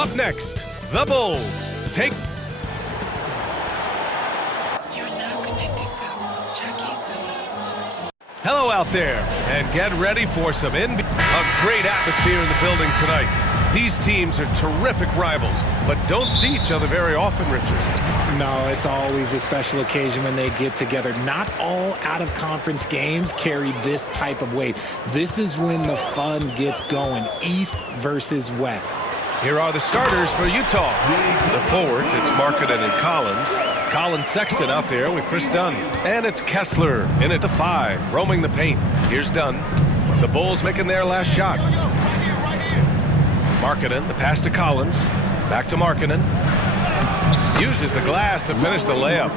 Up next, the Bulls take... Hello out there, and get ready for some NBA. A great atmosphere in the building tonight. These teams are terrific rivals, but don't see each other very often, Richard. No, it's always a special occasion when they get together. Not all out-of-conference games carry this type of weight. This is when the fun gets going, East versus West. Here are the starters for Utah. The forwards, it's Markkanen and Collins. Colin Sexton out there with Chris Dunn. And it's Kessler in at the 5, roaming the paint. Here's Dunn. The Bulls making their last shot. Markkanen, the pass to Collins. Back to Markkanen. Uses the glass to finish the layup.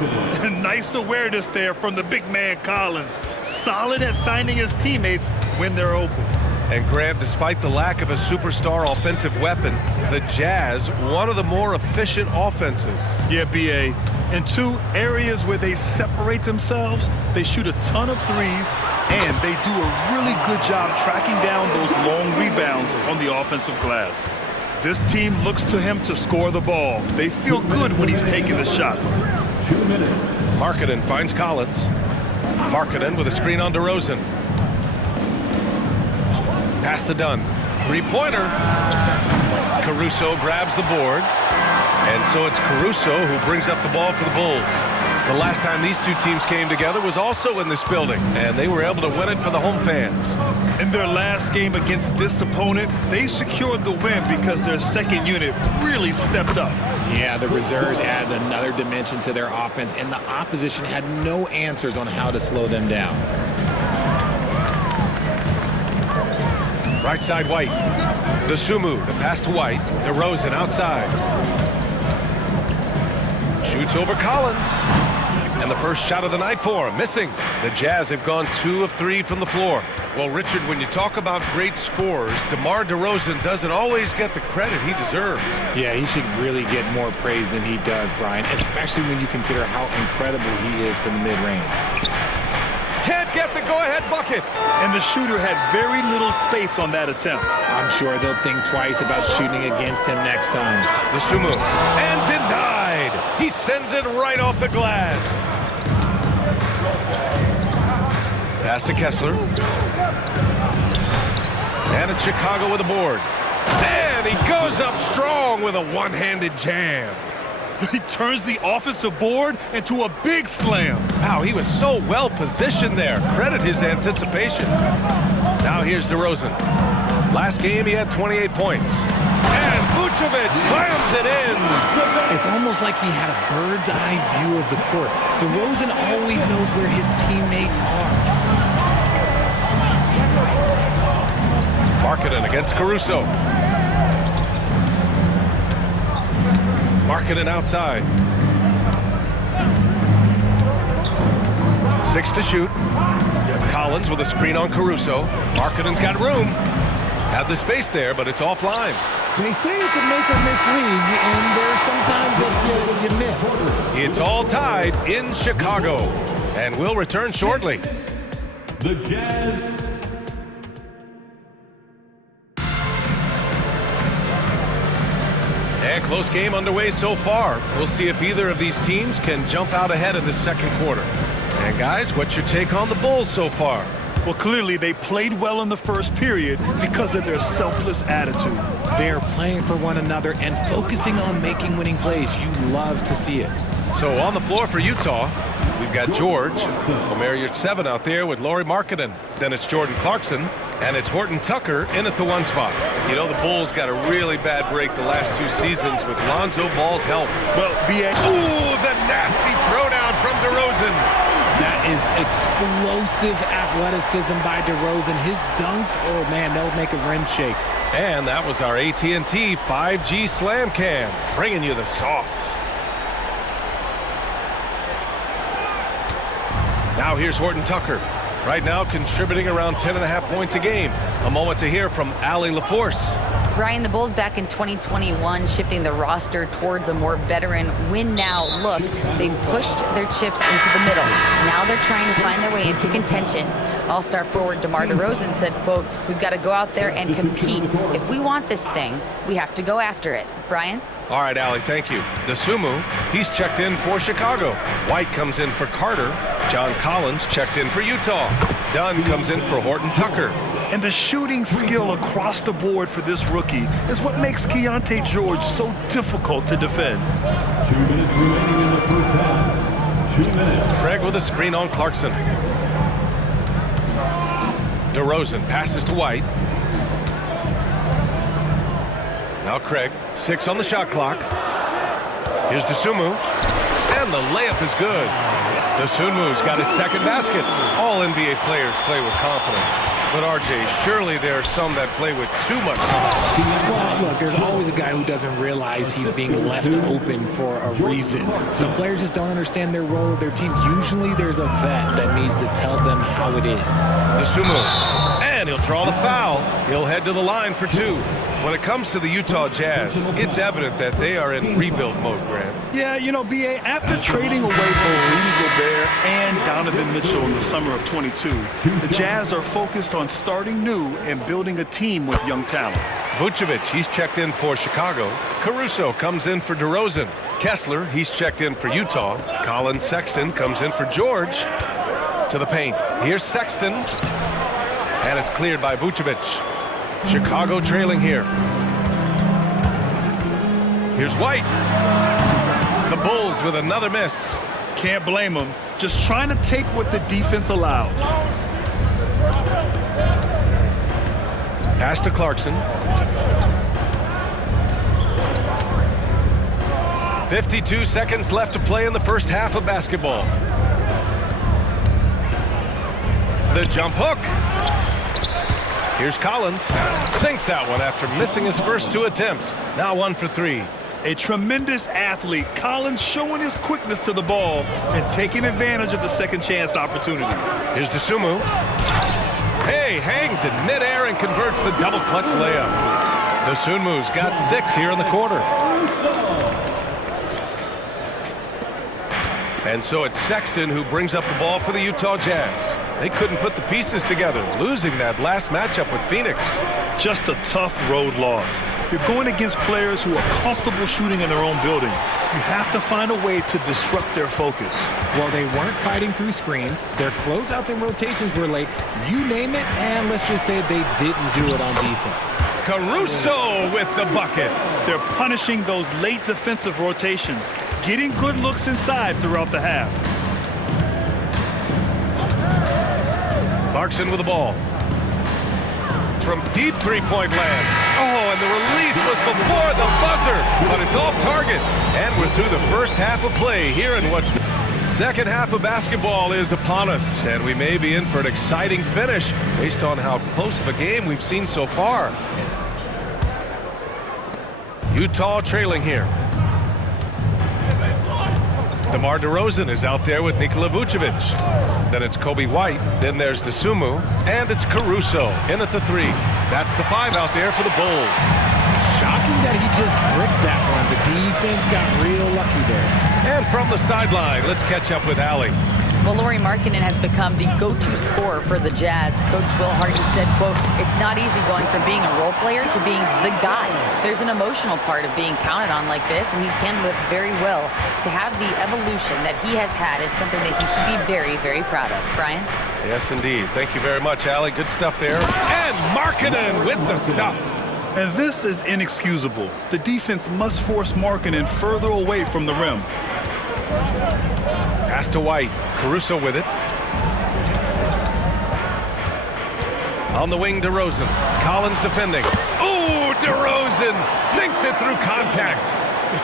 Nice awareness there from the big man Collins. Solid at finding his teammates when they're open. And Graham, despite the lack of a superstar offensive weapon, the Jazz, one of the more efficient offenses. Yeah, B.A. In two areas where they separate themselves, they shoot a ton of threes, and they do a really good job tracking down those long rebounds on the offensive glass. This team looks to him to score the ball. They feel good when he's taking the shots. 2 minutes. Markkanen finds Collins. Markkanen with a screen on DeRozan. Pass to Dunn. Three-pointer. Caruso grabs the board. And so it's Caruso who brings up the ball for the Bulls. The last time these two teams came together was also in this building, and they were able to win it for the home fans. In their last game against this opponent, they secured the win because their second unit really stepped up. Yeah, the reserves added another dimension to their offense, and the opposition had no answers on how to slow them down. Right side, White. Dosunmu, the pass to White. DeRozan outside. Shoots over Collins. And the first shot of the night for him, missing. The Jazz have gone 2 of 3 from the floor. Well, Richard, when you talk about great scorers, DeMar DeRozan doesn't always get the credit he deserves. Yeah, he should really get more praise than he does, Brian, especially when you consider how incredible he is from the mid-range. Can't get the go-ahead bucket. And the shooter had very little space on that attempt. I'm sure they'll think twice about shooting against him next time. Dosunmu, and denied. He sends it right off the glass. Pass to Kessler. And it's Chicago with a board. And he goes up strong with a one-handed jam. He turns the offensive board into a big slam. Wow, he was so well positioned there. Credit his anticipation. Now here's DeRozan. Last game, he had 28 points. And Vucevic slams it in. It's almost like he had a bird's eye view of the court. DeRozan always knows where his teammates are. Markkanen against Caruso. Markkanen outside. 6 to shoot. Collins with a screen on Caruso. Markkanen's got room. Had the space there, but it's offline. They say it's a make-or-miss league, and there's sometimes that you miss. It's all tied in Chicago, and we'll return shortly. The Jazz. And close game underway so far. We'll see if either of these teams can jump out ahead in the second quarter. And guys, what's your take on the Bulls so far? Well, clearly they played well in the first period because of their selfless attitude. They're playing for one another and focusing on making winning plays. You love to see it. So on the floor for Utah, we've got George, Omer Yurtseven out there with Lauri Markkanen. Then it's Jordan Clarkson, and it's Horton Tucker in at the 1 spot. You know, the Bulls got a really bad break the last 2 seasons with Lonzo Ball's help. Well, B.A. Ooh, the nasty throwdown from DeRozan. That is explosive athleticism by DeRozan. His dunks, oh man, they'll make a rim shake. And that was our AT&T 5G Slam Cam, bringing you the sauce. Now here's Horton Tucker. Right now contributing around 10.5 points a game. A moment to hear from Allie LaForce. Brian, the Bulls back in 2021 shifting the roster towards a more veteran win-now look. They've pushed their chips into the middle. Now they're trying to find their way into contention. All-star forward DeMar DeRozan said, quote, "We've got to go out there and compete. If we want this thing, we have to go after it." Brian? All right, Allie, thank you. Dosunmu, he's checked in for Chicago. White comes in for Carter. John Collins checked in for Utah. Dunn comes in for Horton Tucker. And the shooting skill across the board for this rookie is what makes Keyonte George so difficult to defend. 2 minutes remaining in the first half. 2 minutes. Craig with a screen on Clarkson. DeRozan passes to White. Now Craig, 6 on the shot clock. Here's Dosunmu, and the layup is good. Dosunmu's got his second basket. All NBA players play with confidence. But RJ, surely there are some that play with too much confidence. Well, look, there's always a guy who doesn't realize he's being left open for a reason. Some players just don't understand their role with their team. Usually there's a vet that needs to tell them how it is. Dosunmu, and he'll draw the foul. He'll head to the line for 2. When it comes to the Utah Jazz, it's evident that they are in rebuild mode, Grant. Yeah, you know, B.A., after trading away both Rudy Gobert and Donovan Mitchell in the summer of 22, the Jazz are focused on starting new and building a team with young talent. Vucevic, he's checked in for Chicago. Caruso comes in for DeRozan. Kessler, he's checked in for Utah. Colin Sexton comes in for George. To the paint. Here's Sexton. And it's cleared by Vucevic. Chicago trailing here. Here's White. The Bulls with another miss. Can't blame them. Just trying to take what the defense allows. Pass to Clarkson. 52 seconds left to play in the first half of basketball. The jump hook. Here's Collins. Sinks that one after missing his first 2 attempts. Now 1 for 3. A tremendous athlete, Collins showing his quickness to the ball and taking advantage of the second chance opportunity. Here's Dosunmu. Hey, hangs in midair and converts the double clutch layup. Dosunmu's got 6 here in the quarter. And so it's Sexton who brings up the ball for the Utah Jazz. They couldn't put the pieces together, losing that last matchup with Phoenix. Just a tough road loss. You're going against players who are comfortable shooting in their own building. You have to find a way to disrupt their focus. Well, they weren't fighting through screens. Their closeouts and rotations were late. You name it, and let's just say they didn't do it on defense. Caruso with the bucket. They're punishing those late defensive rotations, getting good looks inside throughout the half. Clarkson with the ball. From deep three-point land. Oh, and the release was before the buzzer, but it's off target. And we're through the first half of play here in what's second half of basketball is upon us, and we may be in for an exciting finish based on how close of a game we've seen so far. Utah trailing here. DeMar DeRozan is out there with Nikola Vucevic. Then it's Kobe White. Then there's Dosunmu. And it's Caruso in at the 3. That's the 5 out there for the Bulls. Shocking that he just bricked that one. The defense got real lucky there. And from the sideline, let's catch up with Allie. Well, Lauri Markkanen has become the go-to scorer for the Jazz. Coach Will Hardy said, quote, "It's not easy going from being a role player to being the guy. There's an emotional part of being counted on like this, and he's handled it very well. To have the evolution that he has had is something that he should be very, very proud of." Brian? Yes, indeed. Thank you very much, Allie. Good stuff there. And Markkanen with the stuff. And this is inexcusable. The defense must force Markkanen further away from the rim. Pass to White. Caruso with it. On the wing, DeRozan. Collins defending. Ooh, DeRozan sinks it through contact.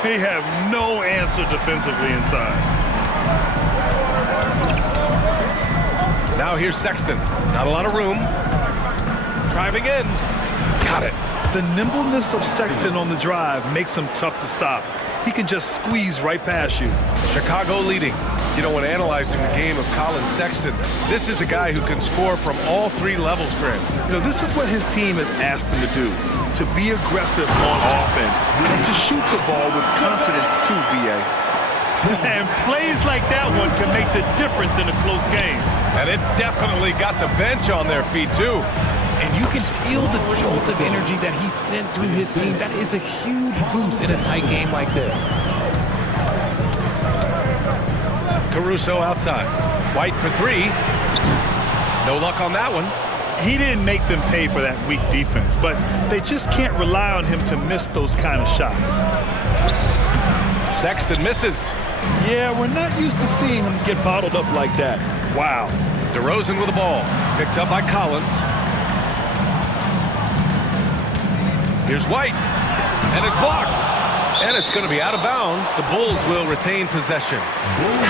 They have no answer defensively inside. Now here's Sexton. Not a lot of room. Driving in. Got it. The nimbleness of Sexton on the drive makes him tough to stop. He can just squeeze right past you. Chicago leading. You know, when analyzing the game of Colin Sexton, this is a guy who can score from all 3 levels, Grant. You know, this is what his team has asked him to do. to be aggressive on offense and to shoot the ball with confidence too, B.A. And plays like that one can make the difference in a close game. And it definitely got the bench on their feet, too. And you can feel the jolt of energy that he sent through his team. That is a huge boost in a tight game like this. Caruso outside. White for three. No luck on that one. He didn't make them pay for that weak defense, but they just can't rely on him to miss those kind of shots. Sexton misses. Yeah, we're not used to seeing him get bottled up like that. Wow. DeRozan with the ball. Picked up by Collins. Here's White. And it's blocked. And it's going to be out of bounds. The Bulls will retain possession.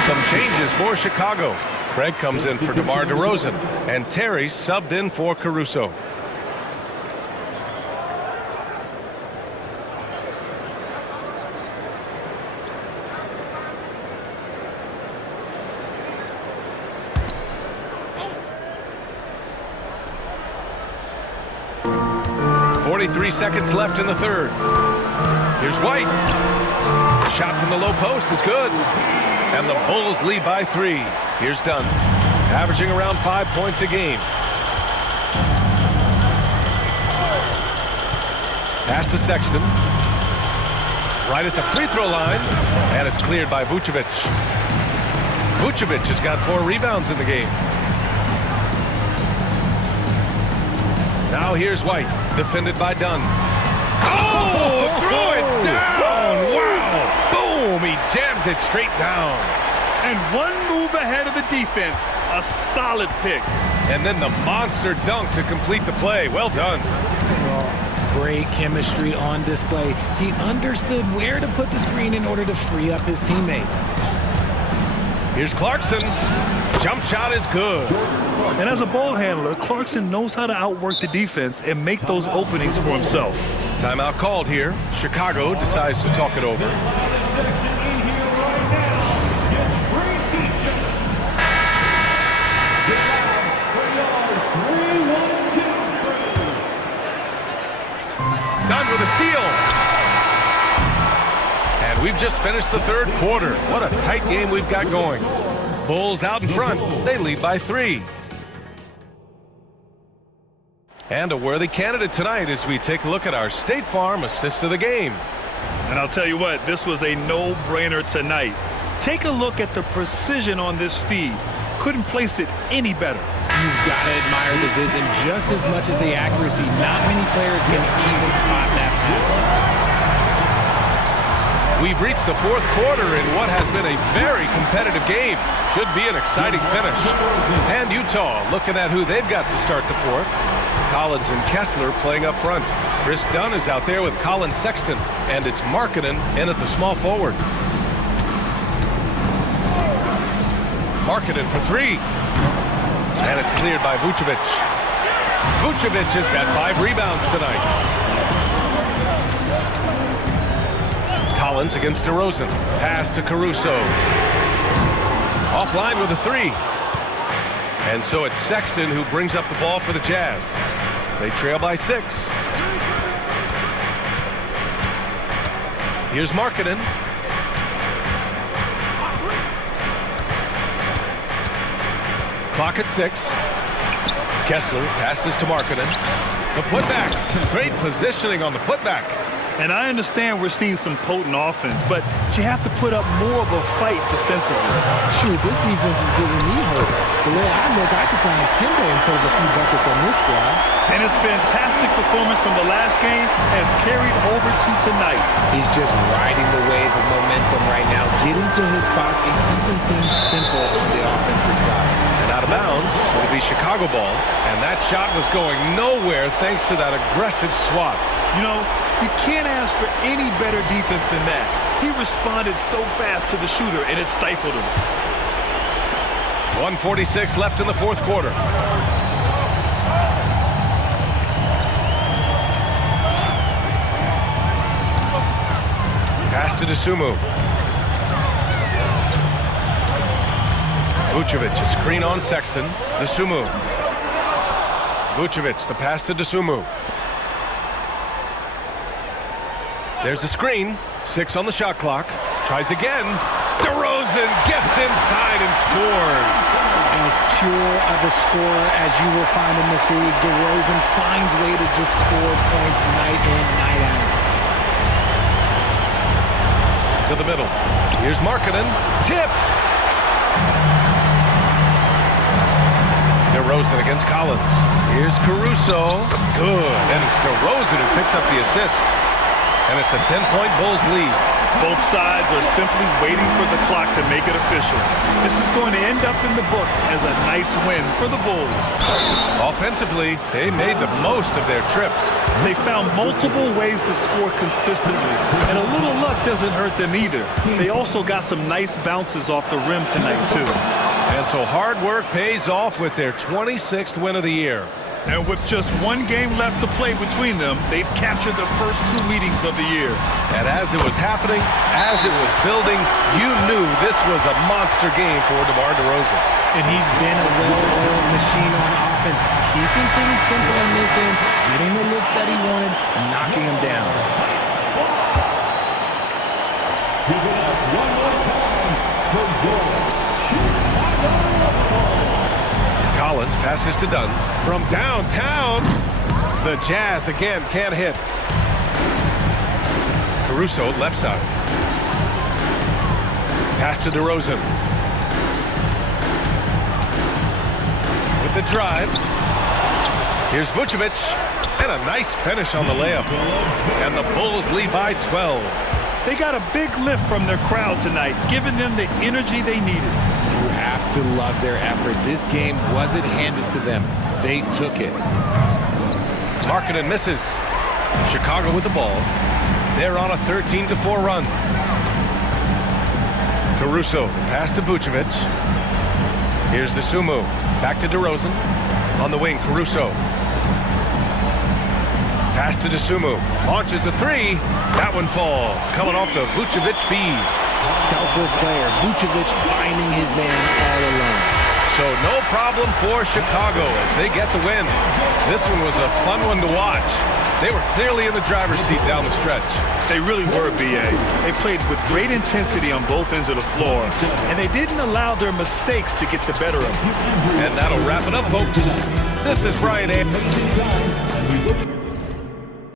Some changes for Chicago. Craig comes in for DeMar DeRozan. And Terry subbed in for Caruso. .43 seconds left in the third. Here's White. Shot from the low post is good. And the Bulls lead by 3. Here's Dunn, averaging around 5 points a game. Pass to Sexton. Right at the free throw line. And it's cleared by Vucevic. Vucevic has got 4 rebounds in the game. Now here's White, defended by Dunn. Oh, throw it down! Wow! Boom! He jams it straight down. And one move ahead of the defense. A solid pick. And then the monster dunk to complete the play. Well done. Well, great chemistry on display. He understood where to put the screen in order to free up his teammate. Here's Clarkson. Jump shot is good. And as a ball handler, Clarkson knows how to outwork the defense and make those openings for himself. Timeout called here. Chicago decides to talk it over. Done with a steal. And we've just finished the third quarter. What a tight game we've got going. Bulls out in front. They lead by 3. And a worthy candidate tonight as we take a look at our State Farm assist of the game. And I'll tell you what, this was a no-brainer tonight. Take a look at the precision on this feed. Couldn't place it any better. You've got to admire the vision just as much as the accuracy. Not many players can even spot that pass. We've reached the fourth quarter in what has been a very competitive game. Should be an exciting finish. And Utah looking at who they've got to start the fourth. Collins and Kessler playing up front. Chris Dunn is out there with Colin Sexton. And it's Markkanen in at the small forward. Markkanen for 3. And it's cleared by Vucevic. Vucevic has got 5 rebounds tonight. Collins against DeRozan. Pass to Caruso. Offline with a 3. And so it's Sexton who brings up the ball for the Jazz. They trail by 6. Here's Markkanen. Clock at 6. Kessler passes to Markkanen. The putback. Great positioning on the putback. And I understand we're seeing some potent offense, but you have to put up more of a fight defensively. Shoot, this defense is giving me hope. The way I look, I could sign Timber and put up a few buckets on this squad. And his fantastic performance from the last game has carried over to tonight. He's just riding the wave of momentum right now, getting to his spots and keeping things simple on the offensive side. And out of bounds, it'll be Chicago ball. And that shot was going nowhere thanks to that aggressive swat. You know, you can't ask for any better defense than that. He responded so fast to the shooter, and it stifled him. 1:46 left in the fourth quarter. Pass to Dosunmu. Vucevic, a screen on Sexton. Dosunmu. Vucevic, the pass to Dosunmu. There's a screen. 6 on the shot clock. Tries again. DeRozan gets inside and scores. As pure of a scorer as you will find in this league, DeRozan finds way to just score points night in, night out. To the middle. Here's Markkanen. Tipped. DeRozan against Collins. Here's Caruso. Good. And it's DeRozan who picks up the assist. And it's a 10-point Bulls lead. Both sides are simply waiting for the clock to make it official. This is going to end up in the books as a nice win for the Bulls. Offensively, they made the most of their trips. They found multiple ways to score consistently, and a little luck doesn't hurt them either. They also got some nice bounces off the rim tonight, too. And so hard work pays off with their 26th win of the year. And with just one game left to play between them, they've captured the first 2 meetings of the year. And as it was happening, as it was building, you knew this was a monster game for DeMar DeRozan. And he's been a well-oiled machine on offense, keeping things simple in this end, getting the looks that he wanted, knocking them down. Give it up one more time for your Collins passes to Dunn. From downtown, the Jazz again can't hit. Caruso left side. Pass to DeRozan. With the drive. Here's Vucevic. And a nice finish on the layup. And the Bulls lead by 12. They got a big lift from their crowd tonight, giving them the energy they needed. You have to love their effort. This game wasn't handed to them. They took it. Markkanen misses. Chicago with the ball. They're on a 13-4 run. Caruso, pass to Vucevic. Here's DeSumo. Back to DeRozan. On the wing, Caruso. Pass to DeSumo. Launches a 3. That one falls. Coming off the Vucevic feed. Selfless player. Vucevic finding his man all alone. So no problem for Chicago as they get the win. This one was a fun one to watch. They were clearly in the driver's seat down the stretch. They really were, B.A. They played with great intensity on both ends of the floor, and they didn't allow their mistakes to get the better of them. And that'll wrap it up, folks. This is Brian A.